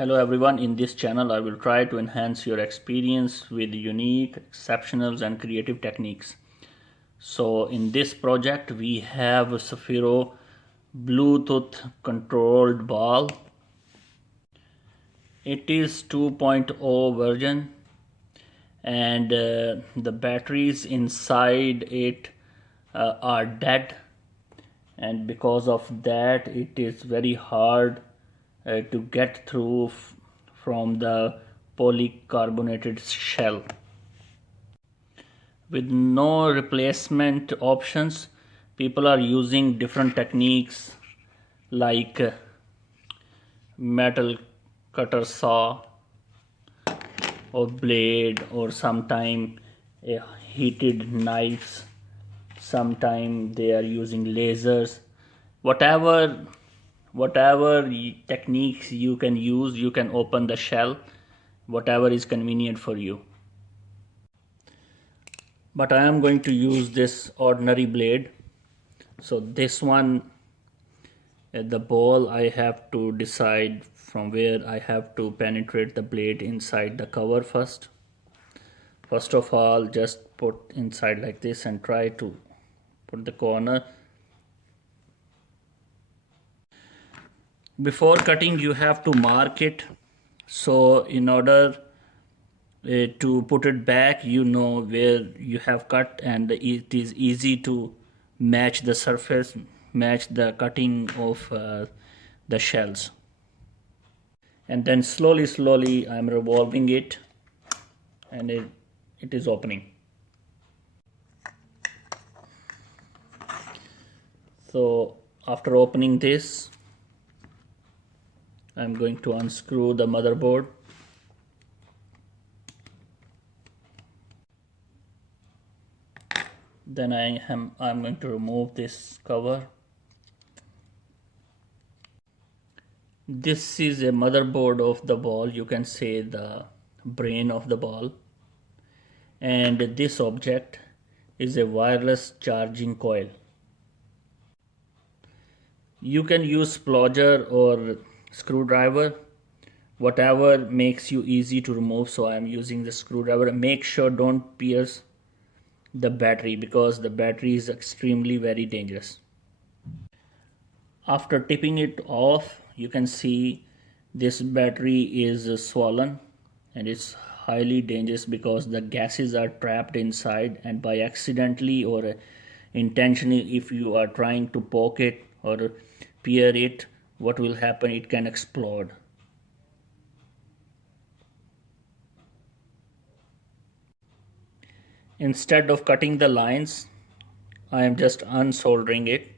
Hello everyone, in this channel I will try to enhance your experience with unique, exceptional and creative techniques. So in this project we have a Sphero Bluetooth controlled ball. It is 2.0 version and the batteries inside it are dead, and because of that it is very hard to get through from the polycarbonated shell. With no replacement options, people are using different techniques like metal cutter saw or blade, or sometime heated knives, sometime they are using lasers. Whatever techniques you can use, you can open the shell, whatever is convenient for you. But I am going to use this ordinary blade. So this one, the ball, I have to decide from where I have to penetrate the blade inside the cover first. First of all, just put inside like this and try to put the corner. Before cutting you have to mark it, so in order to put it back, you know where you have cut, and it is easy to match the surface, match the cutting of the shells. And then slowly I am revolving it, and it is opening. So after opening this, I'm going to unscrew the motherboard. Then I'm going to remove this cover. This is a motherboard of the ball, you can say the brain of the ball. And this object is a wireless charging coil. You can use sploger or screwdriver, whatever makes you easy to remove. So I am using the screwdriver. Make sure don't pierce the battery, because the battery is extremely very dangerous. After tipping it off, you can see this battery is swollen, and it's highly dangerous because the gases are trapped inside, and by accidentally or intentionally, if you are trying to poke it or peer it, what will happen? It can explode. Instead of cutting the lines, I am just unsoldering it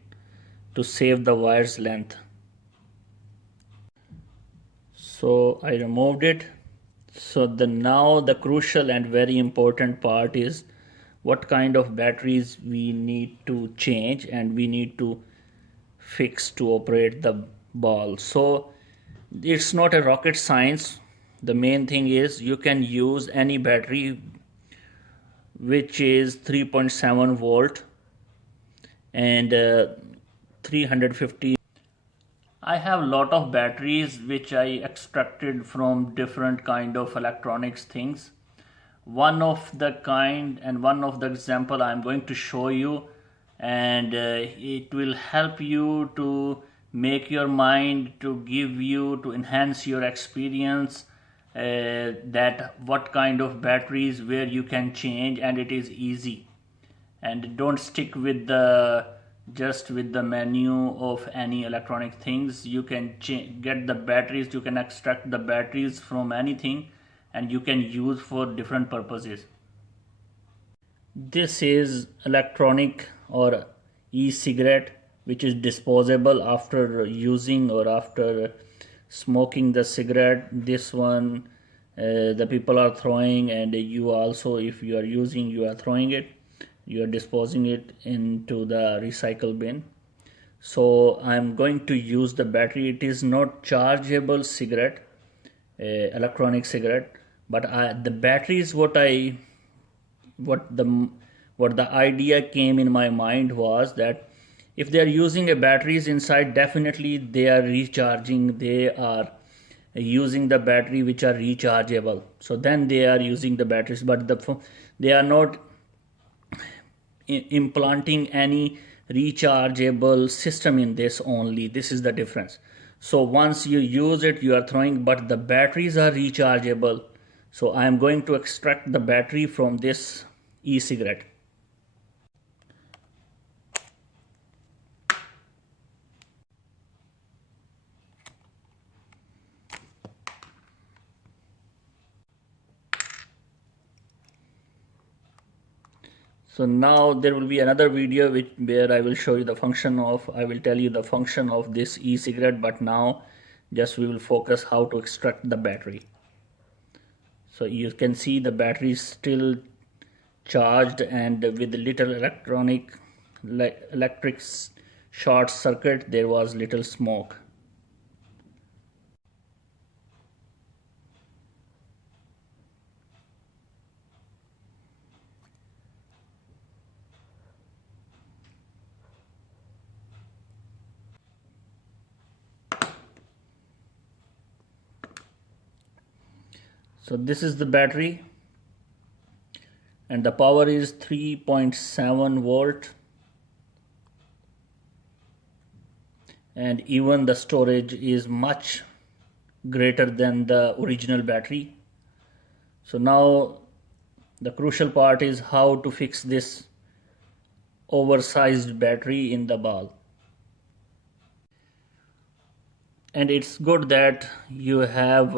to save the wire's length. So I removed it. So now the crucial and very important part is what kind of batteries we need to change and we need to fix to operate the ball. So it's not a rocket science. The main thing is you can use any battery which is 3.7 volt and 350. I have a lot of batteries which I extracted from different kind of electronics things. One of the kind and one of the example I am going to show you, and it will help you to make your mind, to give you, to enhance your experience, that what kind of batteries where you can change, and it is easy. And don't stick with the just with the menu of any electronic things. You can get the batteries, you can extract the batteries from anything, and you can use for different purposes. This is electronic or e-cigarette which is disposable after using or after smoking the cigarette. This one the people are throwing, and you also, if you are using, you are throwing it, you are disposing it into the recycle bin. So I'm going to use the battery. It is not chargeable cigarette, electronic cigarette, but the battery is what the idea came in my mind was that if they are using a batteries inside, definitely they are recharging, they are using the battery which are rechargeable. So then they are using the batteries, but they are not implanting any rechargeable system in this only. This is the difference. So once you use it, you are throwing, but the batteries are rechargeable. So I am going to extract the battery from this e-cigarette. So now there will be another video where I will show you the function of, I will tell you the function of this e-cigarette, but now just we will focus how to extract the battery. So you can see the battery is still charged, and with little electric short circuit there was little smoke. So this is the battery, and the power is 3.7 volt, and even the storage is much greater than the original battery. So now the crucial part is how to fix this oversized battery in the ball. And it's good that you have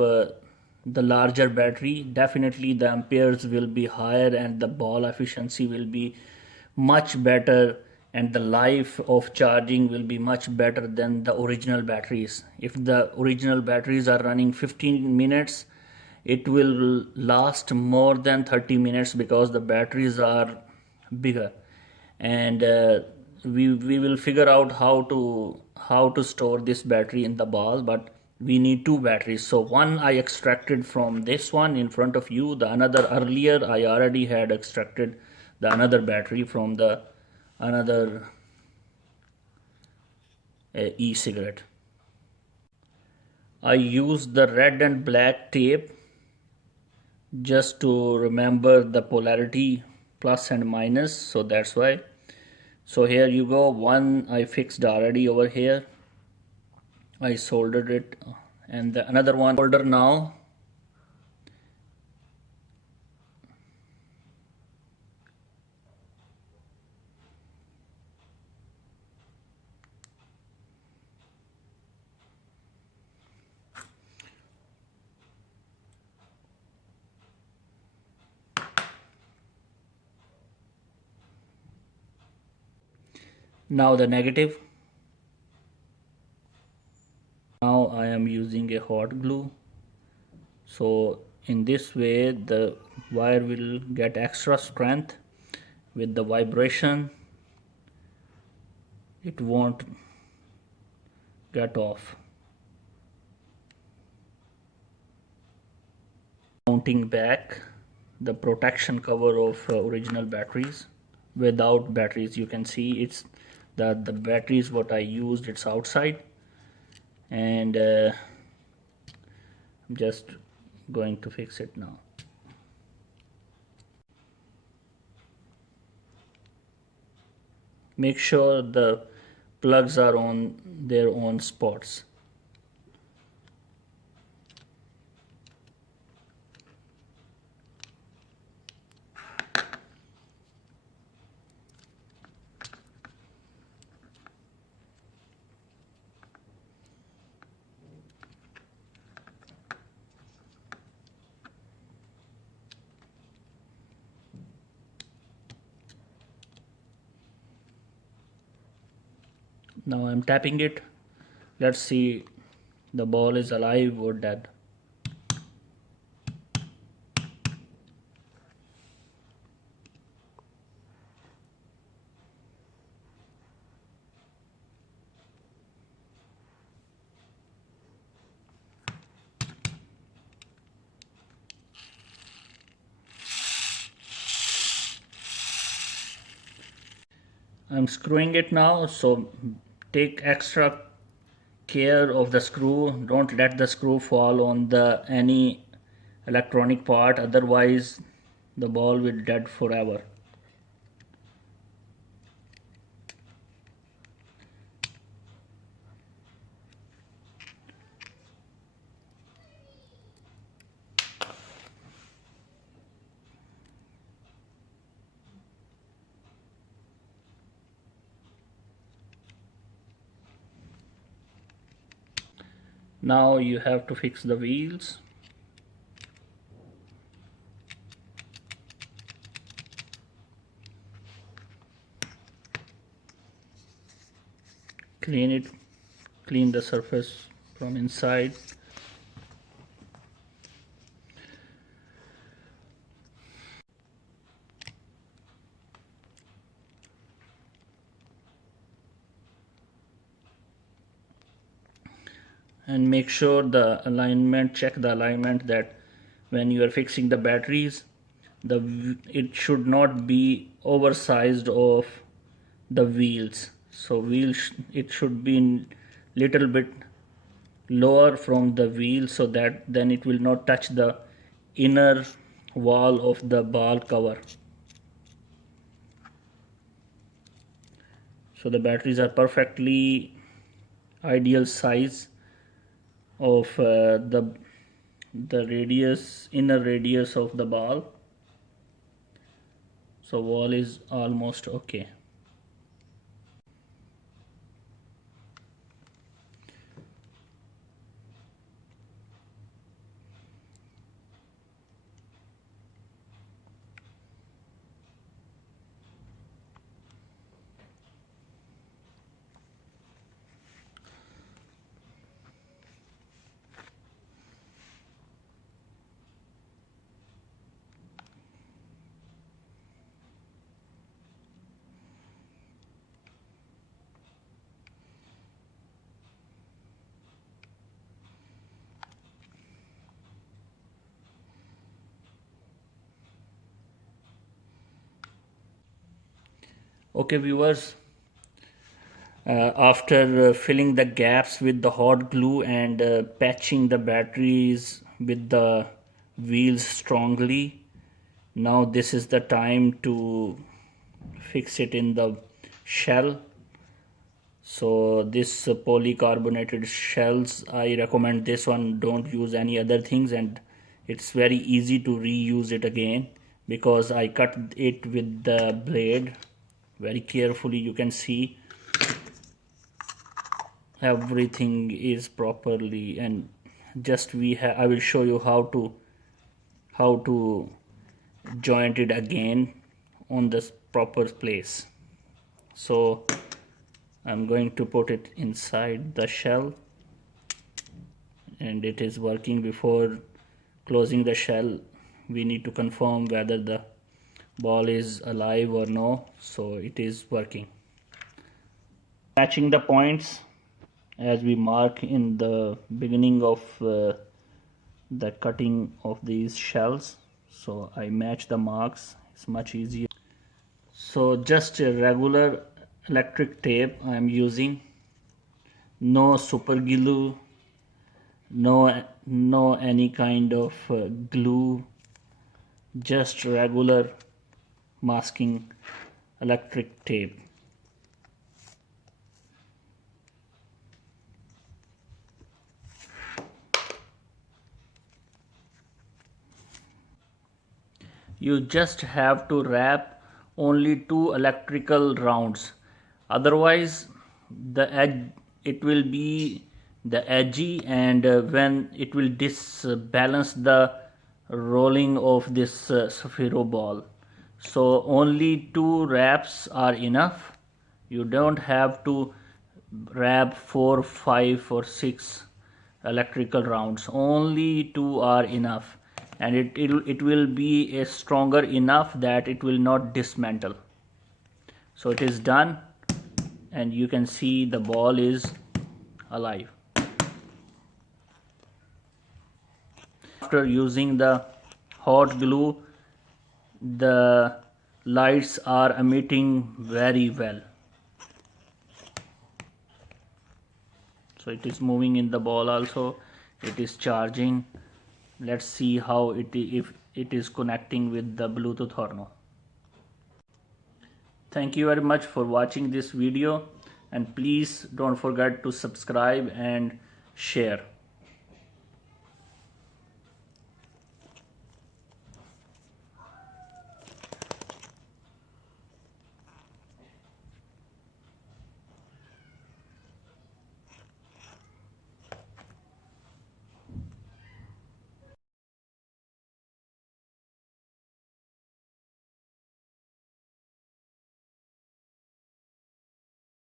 the larger battery. Definitely the amperes will be higher and the ball efficiency will be much better, and the life of charging will be much better than the original batteries. If the original batteries are running 15 minutes, it will last more than 30 minutes because the batteries are bigger. And we will figure out how to store this battery in the ball, but we need two batteries. So one I extracted from this one in front of you, the another earlier I already had extracted the another battery from the another e-cigarette. I used the red and black tape just to remember the polarity plus and minus, so that's why. So here you go, one I fixed already over here, I soldered it, and the another one solder now. Now the negative. Now I am using a hot glue. So in this way the wire will get extra strength. With the vibration it won't get off. Mounting back the protection cover of original batteries. Without batteries, you can see it's the batteries what I used, it's outside, and I'm just going to fix it now. Make sure the plugs are on their own spots. Now I'm tapping it. Let's see the ball is alive or dead. I'm screwing it now, so take extra care of the screw. Don't let the screw fall on the any electronic part, otherwise the ball will dead forever. Now you have to fix the wheels. Clean the surface from inside. And make sure the alignment, check the alignment, that when you are fixing the batteries, it should not be oversized of the wheels. So it should be little bit lower from the wheel, so that then it will not touch the inner wall of the ball cover. So the batteries are perfectly ideal size of the inner radius of the ball. So wall is almost okay. Okay viewers, after filling the gaps with the hot glue and patching the batteries with the wheels strongly, now this is the time to fix it in the shell. So this polycarbonated shells, I recommend this one, don't use any other things, and it's very easy to reuse it again because I cut it with the blade very carefully. You can see everything is properly, and just I will show you how to joint it again on the proper place. So I'm going to put it inside the shell, and it is working. Before closing the shell, we need to confirm whether the ball is alive or no. So it is working. Matching the points as we mark in the beginning of the cutting of these shells. So I match the marks, it's much easier. So just a regular electric tape I am using, no super glue, no any kind of glue, just regular masking electric tape. You just have to wrap only 2 electrical rounds, otherwise the edge, it will be the edgy, and when it will disbalance the rolling of this Sphero ball. So only 2 wraps are enough. You don't have to wrap 4, 5 or 6 electrical rounds. Only 2 are enough, and it will be a stronger enough that it will not dismantle. So it is done, and you can see the ball is alive. After using the hot glue, the lights are emitting very well. So it is moving in the ball also. It is charging. Let's see how if it is connecting with the Bluetooth or no. Thank you very much for watching this video, and please don't forget to subscribe and share.